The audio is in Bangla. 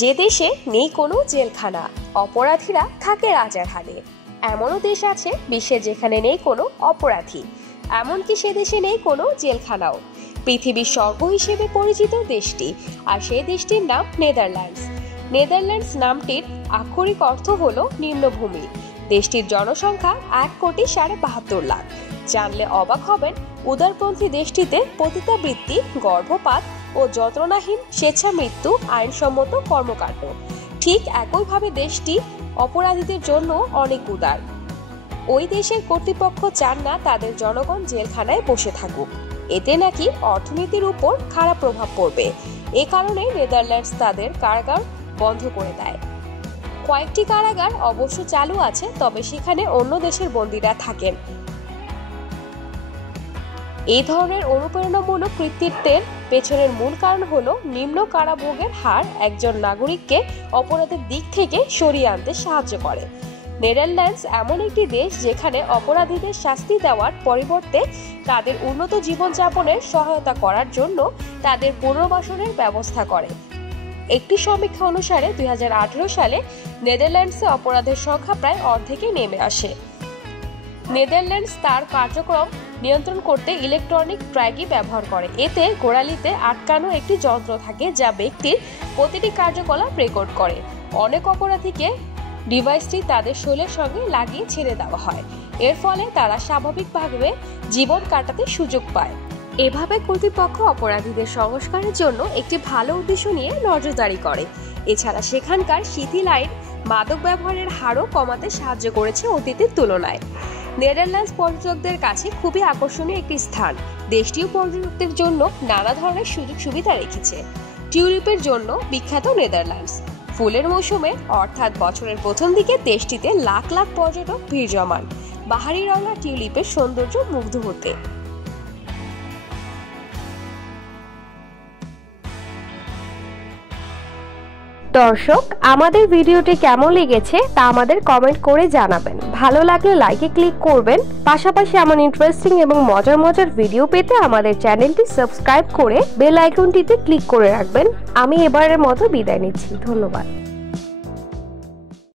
যে দেশে নেই কোনো জেলখানা, অপরাধীরা থাকে রাজার হালে। এমনও দেশ আছে বিশ্বে যেখানে নেই কোনো অপরাধী, এমনকি সে দেশে নেই কোনো জেলখানাও। পৃথিবীর স্বর্গ হিসেবে পরিচিত দেশটি, আর সেই দেশটির নাম নেদারল্যান্ডস। নেদারল্যান্ডস নামটির আক্ষরিক অর্থ হলো নিম্নভূমি। দেশটির জনসংখ্যা 1,72,00,000। জানলে অবাক হবেন, উদারপন্থী দেশটিতে পতিতাবৃত্তি, গর্ভপাত ও যন্ত্রণাহীন স্বেচ্ছামৃত্যু আইনসম্মত কর্মকাণ্ড। ঠিক একইভাবে দেশটি অপরাধীদের জন্য অনেক উদার। ওই দেশের কর্তৃপক্ষ চান না তাদের জনগণ জেলখানায় বসে থাকুক, এতে নাকি অর্থনীতির উপর খারাপ প্রভাব পড়বে। এ কারণে নেদারল্যান্ডস তাদের কারাগার বন্ধ করে দেয়। কয়েকটি কারাগার অবশ্য চালু আছে, তবে সেখানে অন্য দেশের বন্দীরা থাকেন। এই ধরনের অনুপ্রেরণামূলক কৃতিত্বের পেছনের মূল কারণ হলো নিম্ন কারাভোগের হার একজন নাগরিককে অপরাধের দিক থেকে সরিয়ে আনতে সাহায্য করে। নেদারল্যান্ডস এমন একটি দেশ যেখানে অপরাধীদের শাস্তি দেওয়ার পরিবর্তে তাদের উন্নত জীবনযাপনের সহায়তা করার জন্য তাদের পুনর্বাসনের ব্যবস্থা করে। একটি সমীক্ষা অনুসারে 2018 সালে নেদারল্যান্ডসে অপরাধের সংখ্যা প্রায় অর্ধেকে নেমে আসে। নেদারল্যান্ডস তার কার্যক্রম নিয়ন্ত্রণ করতে ইলেকট্রনিক ট্র্যাকিং ব্যবহার করে। এতে গোড়ালিতে আটকানো একটি যন্ত্র থাকে যা ব্যক্তির প্রতিটি কার্যকলাপ রেকর্ড করে। অনেক অপরাধীকে ডিভাইসটি তাদের শরীরের সঙ্গে লাগিয়ে ছেড়ে দেওয়া হয়। এর ফলে তারা স্বাভাবিকভাবে জীবন কাটাতে সুযোগ পায়। এভাবে কর্তৃপক্ষ অপরাধীদের সংস্কারের জন্য একটি ভালো উদ্দেশ্য নিয়ে নজরদারি করে। এছাড়া সেখানকার শিথিল আইন মাদক ব্যবহারের হারও কমাতে সাহায্য করেছে অতীতের তুলনায়। নেদারল্যান্ডস পর্যটকদের কাছে খুবই আকর্ষণীয় একটি স্থান। দেশটিও পর্যটকদের জন্য নানা ধরনের সুযোগ সুবিধা রেখেছে। টিউলিপের জন্য বিখ্যাত নেদারল্যান্ডস। ফুলের মৌসুমে অর্থাৎ বছরের প্রথম দিকে দেশটিতে লাখ লাখ পর্যটক ভিড় জমান বাহারি রঙা টিউলিপের সৌন্দর্য মুগ্ধ হতে। দর্শক, আমাদের ভিডিওটি কেমন লেগেছে তা আমাদের কমেন্ট করে জানাবেন। ভালো লাগলে লাইকে ক্লিক করবেন। পাশাপাশি এমন ইন্টারেস্টিং এবং মজার মজার ভিডিও পেতে আমাদের চ্যানেলটি সাবস্ক্রাইব করে বেল আইকনটিতে ক্লিক করে রাখবেন। আমি এবারের মতো বিদায় নিচ্ছি। ধন্যবাদ।